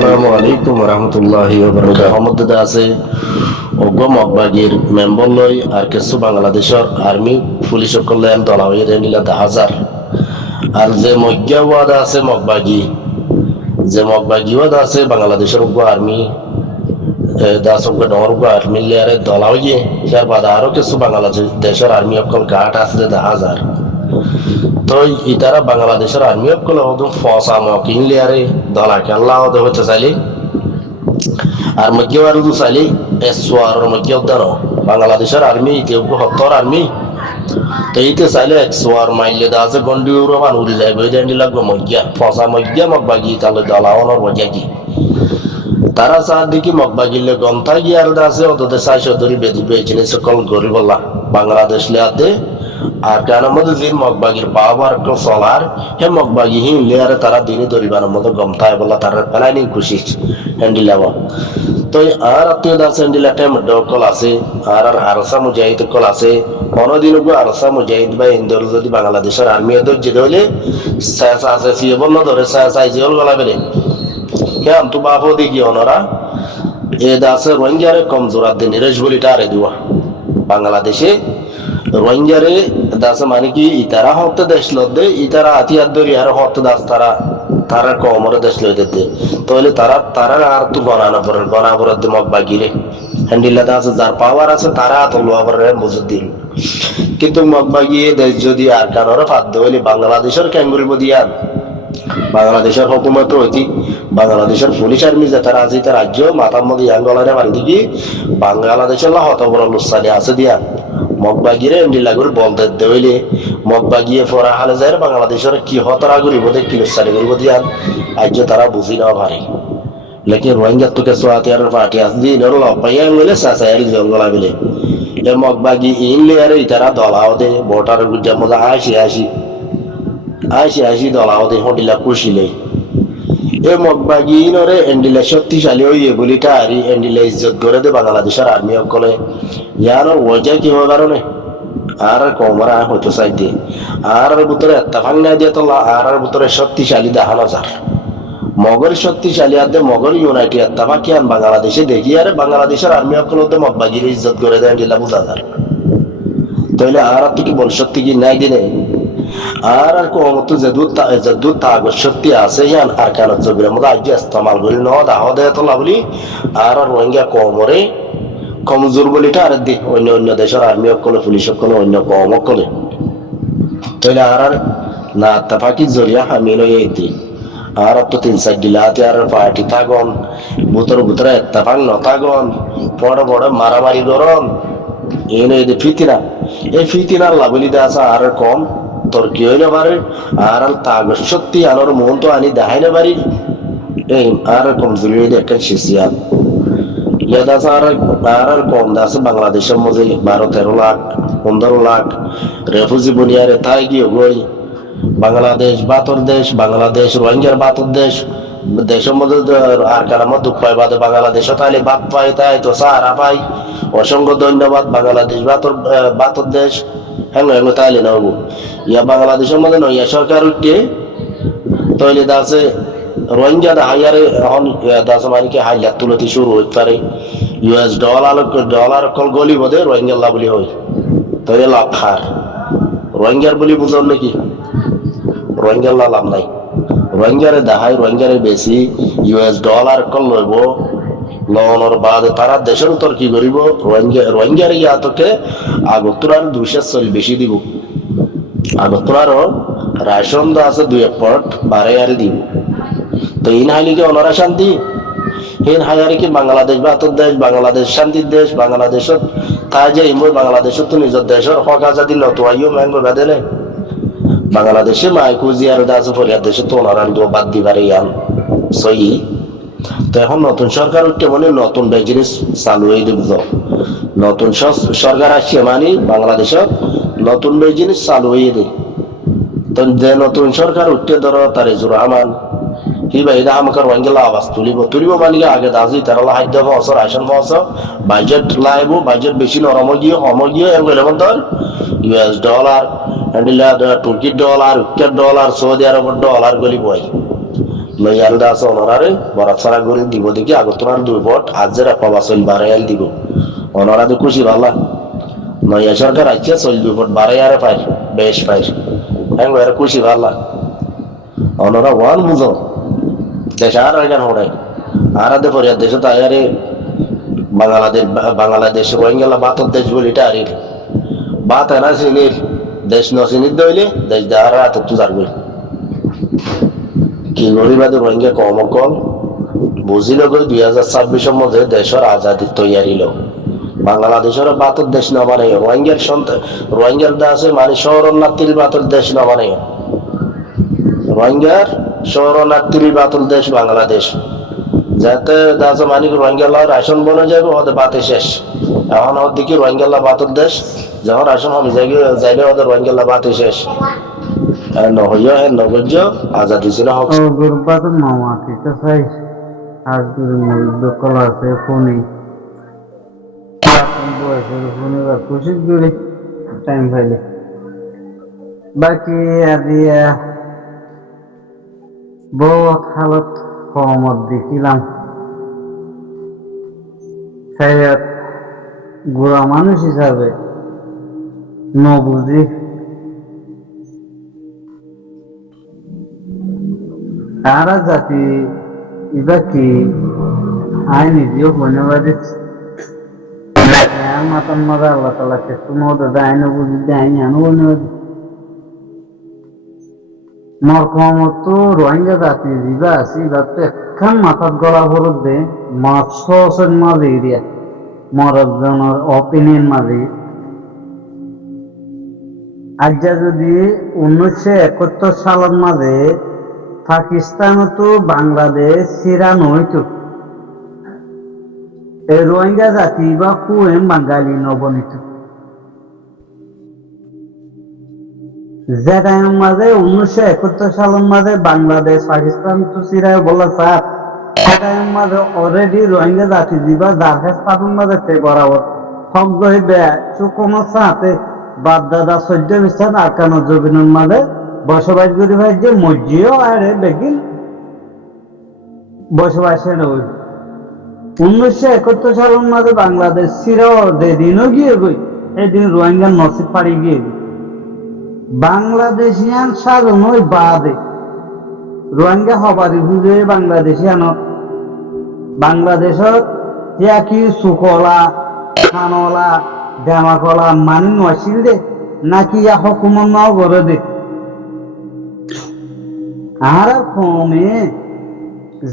আসসালামু আলাইকুম রহমতুল্লাহি মধ্যে আছে অজ্ঞ মগবাগির মেম্বর লই আর কিছু বাংলাদেশের আর্মি পুলিশ করলে দলা হয়ে নিলা 10,000 আর যে মজ্ঞা ওয়াদা আছে মগবাগি যে মগবাগি ওয়াদা আছে বাংলাদেশের অজ্ঞ আর্মি দাস অজ্ঞ ডর অজ্ঞ আর্মি লেয়ারে দলা হয়ে তার বাদে আরো কিছু বাংলাদেশের আর্মি অকল ঘাট আছে 10,000 তো ইতারা বাংলাদেশের আর্মি অকল ফসা মকিন লেয়ারে দলা খেলা হতে চাইলে আর মধ্যে আর চাইলে এসওয়ার মধ্যে উদ্যান বাংলাদেশের আর্মি ইতিহাস হত্তর আর্মি তো এইতে চাইলে একশোয়ার মাইলে দা আছে গন্ডি মান উড়ি যায় বই দেন লাগবে মজ্ঞা ফসা মজ্ঞা মগবাগি তাহলে দলাওয়ানোর মজা কি তারা চার দিকে মগবাগিলে গন্থা গিয়ে আর আছে ওদের চাইশো ধরি বেদি পেয়েছিলেন সকল গরিব বাংলাদেশ লেয়াতে আর কেন মধ্যে যে মগবাগির পাওয়ার চলার হে মগবাগি হিন লেয়ারে তারা দিনে ধরিবার মতো গমথায় বলা তারা পেলাই নি খুশি হ্যান্ডিলাব তো আর আত্মীয় দাস হ্যান্ডিলা টাইম কল আছে আর আরসা মুজাহিদ কল আছে কোনদিন আরসা মুজাহিদ বা ইন্দোর যদি বাংলাদেশের আর্মি যেতে হলে আছে সিয়ে বলল ধরে সাইজি হল গলা বেলে কে আন্তু বাপ দেখি ওনারা এ দাসে রোহিঙ্গারে কমজোরার দিন নিরেশ বলিটা আরে দিওয়া বাংলাদেশে রোহিঙ্গারে দাসে মানে কি ইতারা হতে দেশ লদ্দে ইতারা হাতিয়ার ধরি আর হতে দাস তারা কমরে দেশ লইতে তাহলে তারা আর তো গণাবরের দিমক বাগিরে হ্যান্ডিলা দাস যার পাওয়ার আছে তারা তো লোয়াবরে মজুদ দিল কিন্তু মগবাগিয়ে দেশ যদি আর কারোর বাধ্য হইলে বাংলাদেশের ক্যাঙ্গুরিব দিয়া বাংলাদেশের হুকুমত হইতি বাংলাদেশের পুলিশ আর্মি যে তারা আছে তার রাজ্য মাথার মধ্যে ইয়াঙ্গলারে বাড়ি দিকে বাংলাদেশের হত বড় লুসানি আছে দিয়া মগবাগিরে এন্ডিলাগুর বলতে দেইলে মগবাগিয়ে ফরা হালে যায় বাংলাদেশের কি হতরা করিব দে কি লুসানি করিব দিয়া আজ তারা বুঝি না পারে লেকিন রোহিঙ্গা তো কে সোয়াতিয়ার পার্টি আছে দি নর লপাইয়া গলে সাসাইল জঙ্গলা বিলে এ মগবাগি ইনলে আর ইতারা দলাও দে ভোটার গুজ্জা মজা আসি দলাও দে হটিলা কুশিলে এ মগবাগি নরে এন্ডিলা শক্তিশালী হইয়ে বলিটা আরি এন্ডিলা ইজ্জত করে দে বাংলাদেশের আর্মি অকলে ইয়ার ওজা কি হওয়ার কারণে আর কমরা হইতো চাইতে আর ভিতরে এত্তাফাং না দিয়ে তো আর ভিতরে শক্তিশালী দেখানো যার মগর শক্তিশালী আর মগর ইউনাইটেড এত্তাফাক কি বাংলাদেশে দেখি আর বাংলাদেশের আর্মি অকলতে মগবাগির ইজ্জত করে দেন এন্ডিলা বুঝা যার তাইলে আর তুই কি বল সত্যি কি নাই দিনে আর কমতো যেদূর তাগত শক্তি আছে ইয়ান আর কেন জবির মধ্যে আজ ইস্তেমাল করি ন দাহ দেয় তোলা বলি আর রোহিঙ্গা কমরে কমজোর বলিটা আর দি অন্য দেশের আর্মি অকলে পুলিশ অকলে অন্য কম অকলে তাইলে আর না তাফাকি জরিয়া হামি লই দি আর তো 3-4 ডিলাতে আর পার্টি থাকন ভিতরে এত্তাফাক নথাগন বড় বড় মারামারি গরম এনে ফিতিনা এই ফিতিনার লাভলিতে আছে আর কম তোর কি হইলে পারে আর তাগত শক্তি আনোর মন তো আনি দেখাই না পারি এই আর কমজোরি একটা শিশিয়াল ইয়াদ আছে আর কম আছে বাংলাদেশের মধ্যে 12-13 লাখ 15 লাখ রেফিউজি বুনিয়ারে তাই গিয়ে গই বাংলাদেশ বাতর দেশ বাংলাদেশ রোহিঙ্গার বাতর দেশ দেশের মধ্যে আর কারামত দুঃখ পায় বাদে বাংলাদেশও তাইলে বাদ পায় তাই তো সাহারা পাই অসংখ্য ধন্যবাদ বাংলাদেশ বাতর দেশ হ্যাঁ তাইলে না ইয়া বাংলাদেশের মধ্যে নইয়া সরকার উঠে তৈলে দাসে রোহিঙ্গা হাইয়ারে এখন দাসে মানে কি হাইয়ার তুলতে শুরু হইতে পারে US ডলার কল গলি বোধে রোহিঙ্গা লাভ বলি হয় তৈলে লাভ হার রোহিঙ্গার বলি বুঝল নাকি রোহিঙ্গা লাভ নাই রোহিঙ্গারে দাহাই রোহিঙ্গারে বেশি US ডলার কল লইব লওয়ানোর বাদে তারা দেশের উত্তর কি করিব রোহিঙ্গার ইয়াতকে আগতরার 240 বেশি দিব আগতরার রাশন দা আছে 2 পট বারে আর দিব তো ইন হাইলিকে ওনারা শান্তি হিন হায়ারে কি বাংলাদেশ বাতর দেশ বাংলাদেশ শান্তির দেশ বাংলাদেশত তাই যে ইমর বাংলাদেশত তো নিজের দেশের হক আজাদি লতোয়াইও ম্যাঙ্গো বেদেলে বাংলাদেশে মাইকুজি আর দাসে ফরিয়াদ দেশে তো ওনারা বাদ দিবারে ইয়ান সই তো এখন নতুন সরকার উঠতে মানে নতুন বিজনেস চালু হয়ে দিব নতুন সরকার আসছে মানে বাংলাদেশত নতুন বিজনেস চালু হয়ে দেয় তো যে নতুন সরকার উঠতে ধরো তারেজুর রহমান কি ভাই এটা আমাকে রোহিঙ্গা আওয়াজ তুলিব মানে আগে দাজি তারা হাইদ বছর আসন বছর বাজেট লাইব বাজেট বেশি নরম গিয়ে এগুলো ধর US ডলার তুর্কির ডলার উত্তর ডলার সৌদি আরবের ডলার গলি বই নয়ালদা আছে অনরারে বরাত সারা করে দিব দেখি আগতনার 2 ফুট আজের পাবা চল বাড়াইল দিব অনরাতে খুশি ভালা নয়া সরকার আইছে চল 2 ফুট বাড়াইয়ারে পাই বেশ পাই হ্যাঁ এর খুশি ভালা অনরা ওয়ান বুঝো দেশ আর গান হড়াই আর আদে পরে দেশ তো আয়ারে বাংলাদেশ রোহিঙ্গা বাতর দেশ বলিটা আরি বাত এনা সিনির দেশ নসিনির দইলে দেশ দেহারা এত তুজার গই কি গরিবাদে রোহিঙ্গা কম কল বুঝিল গই 2026 মধ্যে দেশের আজাদি তৈয়ারিল বাংলাদেশের বাতর দেশ না মানে রোহিঙ্গার সন্তান রোহিঙ্গার দাসে মানে শরণার্থীর বাতর দেশ না মানে রোহিঙ্গার শরণার্থীর বাতর দেশ বাংলাদেশ যাতে দাস মানে রোহিঙ্গা রাশন বনে যাবে ওদের বাতে শেষ এখন ওর দিকে রোহিঙ্গা বাতর দেশ যখন রাশন আমি যাইলে ওদের রোহিঙ্গা বাতে শেষ নহইয়া হে নগজ্য আজাদি ছিল হোক গুরবাদ মামা ঠিক আছে আর দকল আছে ফোনে ফোনে খুশি করে টাইম পাইলে বাকি আদিয়া বহুত হালত কমত দেখিলাম সায়াত গোড়া মানুষ হিসাবে নবুঝি তারা জাতি ইবা কি আই নিজেও ধন্যবাদ মাতান মারা আল্লাহ তালাকে তোমার দায় নবুঝি দেয় আনো ধন্যবাদ মরকমত রোহিঙ্গা জাতি যা আছে যাতে একখান মাথার গলা ভরত দে মাছের মাঝে এরিয়া মরকজনের অপিনিয়ন মাঝে আজ যদি 1971 সালের মাঝে পাকিস্তান তো বাংলাদেশ সিরা নইতো এই রোহিঙ্গা জাতি বা কুয়েম বাঙালি নবনীত যে টাইমের মাঝে 1971 সালের মাঝে বাংলাদেশ পাকিস্তান তো সিরায় বলা স্যার সে টাইমের মাঝে অলরেডি রোহিঙ্গা জাতি দিবা দারখাস পাঠানোর মাঝে তে বরাবর সব গহিবে সুকমত সাথে বাপ দাদা 14 বিস্তান আরকান জবিনের মাঝে বসবাস করি ভাই যে মসজিদও আরে বেগিন বসবাসে নই 1971 সালের মাঝে বাংলাদেশ সিরাও যেদিনও গিয়ে গই এদিন রোহিঙ্গা নসিব পাড়ি গিয়ে বাংলাদেশিয়ান সাজনই বাদে রোহিঙ্গা হবারি বুঝে বাংলাদেশিয়ান বাংলাদেশত কি সুকলা খানলা ডেমাকলা মানি নছিল দে নাকি ইয়া হকুমত নাও করে দে আর কমে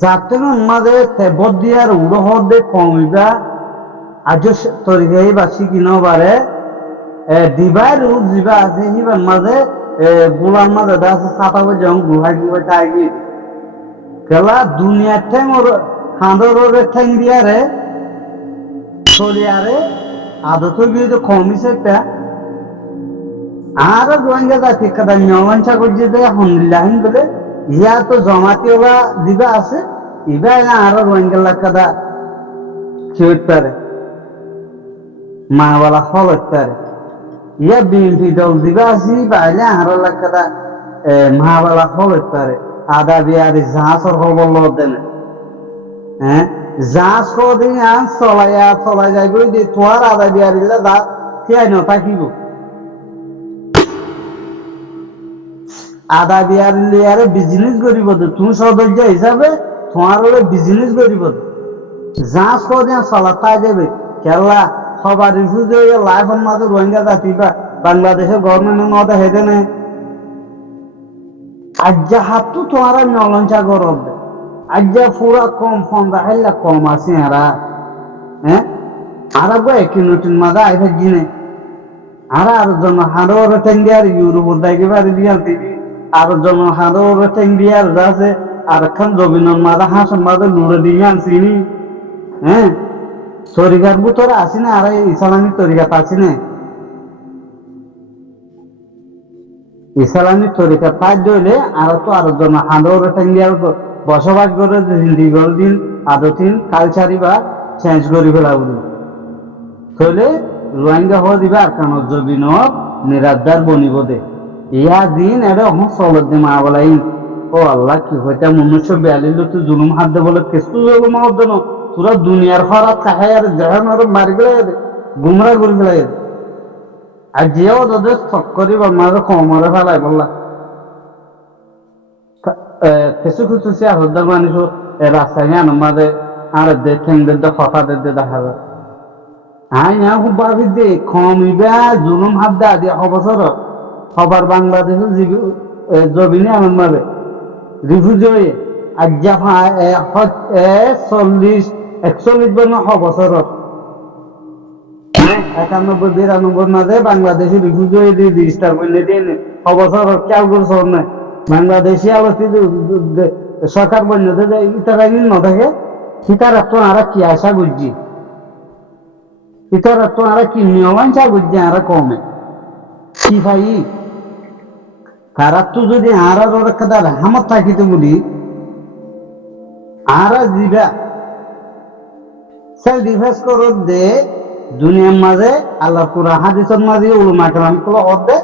জাতের মাঝে তেবদিয়ার উড়হ দে কমিবা আজ তরিগাই বাসি কিনো বারে দিবাই রূপ দিবা আছে হিবার মাঝে গোলার মাঝে আছে সাতা বাজে গুহাই গুহাই টাইগি কেলা দুনিয়ার ঠেং ওর হাঁদরের ঠেং দিয়ারে সরিয়ারে আদত গিয়ে তো কমিছে একটা আর রোহিঙ্গা জাতি কাদা নিয়মাঞ্চা করছে যে আলহামদুলিল্লাহ বলে ইয়া তো জমাতি ওরা দিবা আছে ইবা আর রোহিঙ্গা কাদা কি হইতে পারে মাওয়ালা ফল হইতে পারে ইয়া বিএনপি দল দিবা আছি বাইলে আর কাদা মাওয়ালা ফল হইতে পারে আদা বিয়ারি জাহাজর খবর দেন হ্যাঁ জাহাজ কদিন আন চলাই যাইব তোর আদা বিয়ারি দা ঠিয়াই নথাকিব আদা বিয়ার লিয়ারে বিজনেস করিব তুমি সদস্য হিসাবে তোমার হলে বিজনেস করিব জাহাজ কদিন চলাতাই যাবে কেলা সবার রিফিউজি লাইফের মাঝে রোহিঙ্গা জাতি বা বাংলাদেশের গভর্নমেন্টের মধ্যে হেঁটে নেই আজ্জা হাতু তোমার নলঞ্চা গরব আজ্জা পুরা কম ফোন রাখাইলা কম আছে হারা হ্যাঁ আর একই নতুন মাঝে আইফা জিনে আর জন হারো টেঙ্গিয়ার ইউরোপ দাইকে বাড়ি দিয়ে আর জন হারো টেঙ্গিয়ার আছে আর খান জমিনের মাঝে হাঁসের মাঝে লুড়ে দিয়ে আনছিনি হ্যাঁ তরিকার ভিতরে আসি না আর ইসলামিক তরিকাত আছি না ইসলামিক তরিকা পাই দইলে আর তো আর জন হাঁদর টেঙ্গিয়ার বসবাস করে দীর্ঘ দিন আদতিন কালচারি বা চেঞ্জ করে ফেলা বলি তাহলে রোহিঙ্গা হওয়া দিবে আর কান জবিন নিরাদার বনিব দে ইয়া দিন এটা চলত দে মা বলাই ও আল্লাহ কি হইতা 1942 তো জুলুম হাত দে বলে কিছু জুলুম হাত দেন পুরা দুনিয়ার হরাত খায় আর জাহান আর মারি গেলে গুমরা করে ফেলাই আর যেও তোদের চক্করি বা মারে কমরে ফেলাই বললা কিছু কিছু সে হদ্দার মানুষ রাস্তায় আনো মাঝে আর দে ঠেং দে কথা দে দেখা যায় আই না খুব ভাবি দে কমিবা জুলুম হাত দে আদি অবসর খবর বাংলাদেশের জবিনে আমার মারে রিফিউজি হয়ে আজ্ঞা 41 বছর 91-92 মাঝে বাংলাদেশি রিফিউজি হয়ে দিয়ে রেজিস্টার করলে দিয়ে অবসর কেউ করছে না বাংলাদেশি আলোচিত সরকার বন্যতে ইতারা ন থাকে ইতারা তো আরা কি আশা করছি ইতারা তো আরা কি নিয়ম আনছা করছি আরা কমে কি ভাই তারা তো যদি আরা রক্ষা রহমত থাকিতে বলি আরা জিবা সেলফ ডিফেন্স করো দে দুনিয়ার মাঝে আল্লাহ কুরআন হাদিসের মাঝে উলামা কেরাম গুলো হদে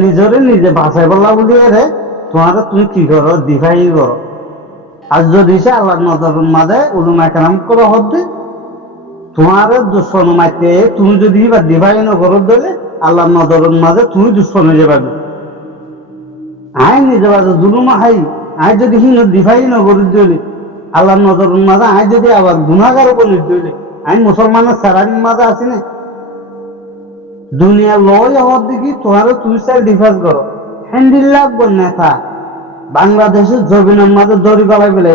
নিজরে নিজে বাঁচাই বললা বলি রে তোমার তুমি কি করো ডিফাই করো আর যদি সে আল্লাহ নজরের মাঝে উলামা কেরাম গুলো হদে তোমার দুশ্মন মাইতে তুমি যদি বা ডিফাই না করো দিলে আল্লাহ নজরের মাঝে তুমি দুশ্মন হয়ে যাবে আই নিজে বাজে জুলুমা হাই আই যদি হিন ডিফাই না করে দিলে আল্লাহ নজরের মাঝে আই যদি আবার গুনাহগার বলে দিলে আমি মুসলমানের সারাদিন মাঝে আছি না দুনিয়া লয় হওয়ার দিকে তোমার তুমি সেলফ ডিফেন্স করো হ্যান্ডিল লাগবো নেতা বাংলাদেশের জমিনের মাঝে দড়ি গলায় বেলে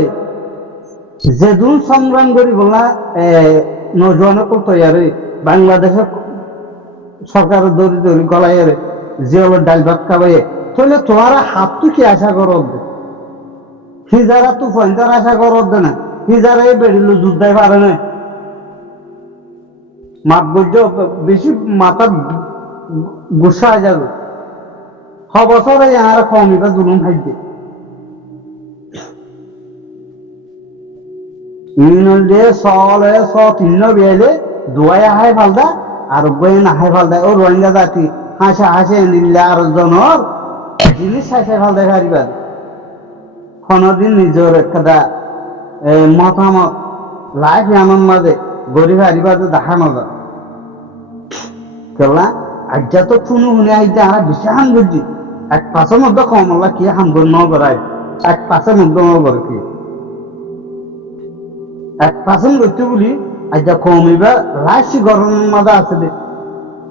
যেদিন সংগ্রাম করি বললা নজওয়ানের তো তৈরি বাংলাদেশের সরকারের দড়ি দড়ি গলায় যে হলো ডাল ভাত খাবাই তাহলে তোমার হাত তো কি আশা করো হিজারা তো পয়েন্টার আশা করো না হিজারা বেড়িল যুদ্ধায় পারে না বেশি মাথা গুসা যাবে বছরে আর কমিবা জুলুম খাইছে ইউনিয়ন সলে তিন বেলে দুয়াই আহাই ফালদা আর বই নাহাই ফালদা ও রোহিঙ্গা জাতি হাসে হাসে নিলে আর জনর জিনিস হাসে ফালদা হারিবা কোনদিন নিজের একটা মতামত লাইফ এমন মাঝে গরিব হারিবা দেখানো যায় কেলা আজ্ঞা তো কোনো শুনে আইতে আমরা বেশি হাম করছি 1% মধ্যে কম আল্লাহ কি হাম কর ন করাই 1% মধ্যে ন করে কি 1% করতে বলি আজ্ঞা কমিবা লাইসি গরমের মাঝে আছে দে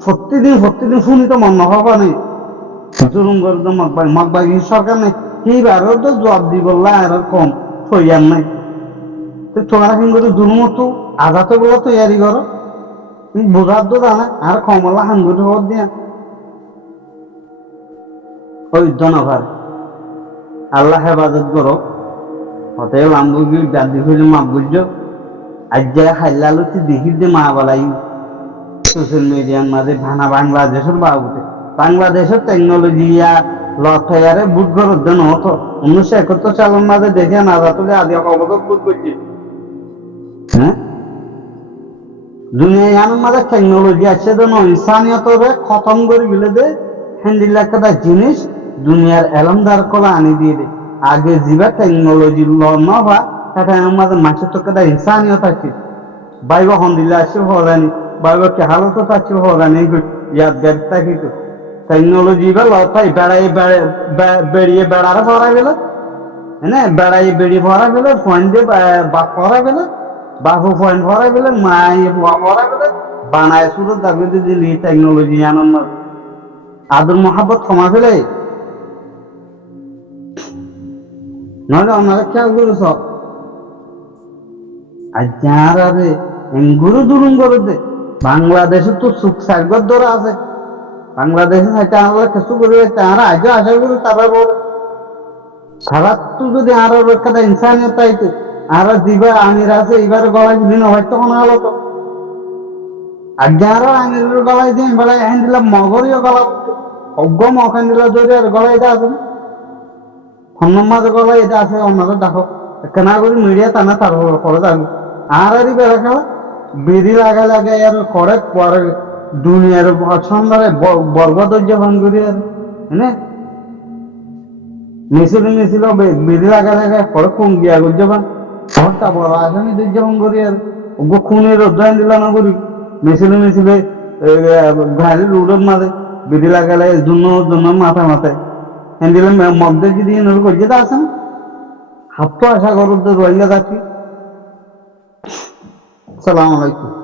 প্রতিদিন শুনি তো মন হবা নেই জুলুম করে তো মগবাই সরকার নেই এইবারও তো জবাব দি বললা আর কম থইয়ার নাই তো তোমরা কিন্তু জুলুম তো আজাতে বলা তৈরি করো বোঝার তো জানা আর কমলা হাঙ্গুর হওয়ার দিয়া ওই জনভার আল্লাহ হেফাজত করো হতে লাম্বুগি দাদি হইলে মা বুঝছো আজ যায় হাইলালুতি দেখি যে মা বলাই সোশ্যাল মিডিয়ার মাঝে ভানা বাংলাদেশের বাবুতে বাংলাদেশের টেকনোলজি লটায়ারে বুট গরত দেন হতো 1971 সালের মাঝে দেখে না যাতে আদি অবগত বুট করছি হ্যাঁ দুনিয়ার মাঝে টেকনোলজি আছে তো ইনসানিয়তরে খতম করে গেলে দে হ্যান্ডিল একটা জিনিস দুনিয়ার এলমদার কলা আনি দিয়ে দে আগে যিবা টেকনোলজি ল নবা সেটা মাঝে মানুষের তো কেটা ইনসানিয়ত আছে বাইবা হন্দিলে আসছে হরানি বাইবা কে হালত আছে হরানি ইয়াদ গাড়িটা কিন্তু টেকনোলজি বা লতাই বেড়িয়ে বেড়ারে ভরা গেল হ্যাঁ বেড়াই বেড়িয়ে ভরা গেল ফোন দিয়ে বাপ ভরা গেল বাপু পয়েন্ট ভরা গেলে মাই ভরা গেলে বানায় শুধু দাবি দিলি টেকনোলজি আনন্দ আদর মহাব্বত ক্ষমা ফেলে নইলে ওনারা খেয়াল করে সব আর যারা রে গুরু দুরুম করে দে বাংলাদেশে তো সুখ সাগর ধরা আছে বাংলাদেশে আমরা কিছু করে তারা আজও আশা করি তারা বল তারা তো যদি আরো একটা ইনসানিয়ত আইতে আর দিবা আমির আছে এবার গলায় দিন হয়তো কোনো হলো তো আর যারা আমিরের গলায় দিন বেলায় হ্যান্ড দিলাম মগরীয় গলা অজ্ঞ মখান দিলা যদি আর গলায় এটা আছে না হন্নমাদের গলায় এটা আছে অন্যদের দেখো কেনা করি মিডিয়া টানা তার করে যাবে আর বেড়া খেলা বেরি লাগা লাগে আর করে পরে দুনিয়ার সন্ধ্যারে বর্বদর্য ভান করি আর হ্যাঁ মিছিল বিধি লাগা লাগে পরে কোন গিয়া যাবা হরটা বড় আসামি দুই যেমন করি আর খুনের অধ্যয়ন দিল না করি মিছিলে গাড়ি রোডের মাঝে বিধি লাগালে জন্য মাথায় হ্যান্ডিলে মধ্যে যদি করছে তা আছে না হাত তো আশা করো তো রোহিঙ্গা থাকি সালাম আলাইকুম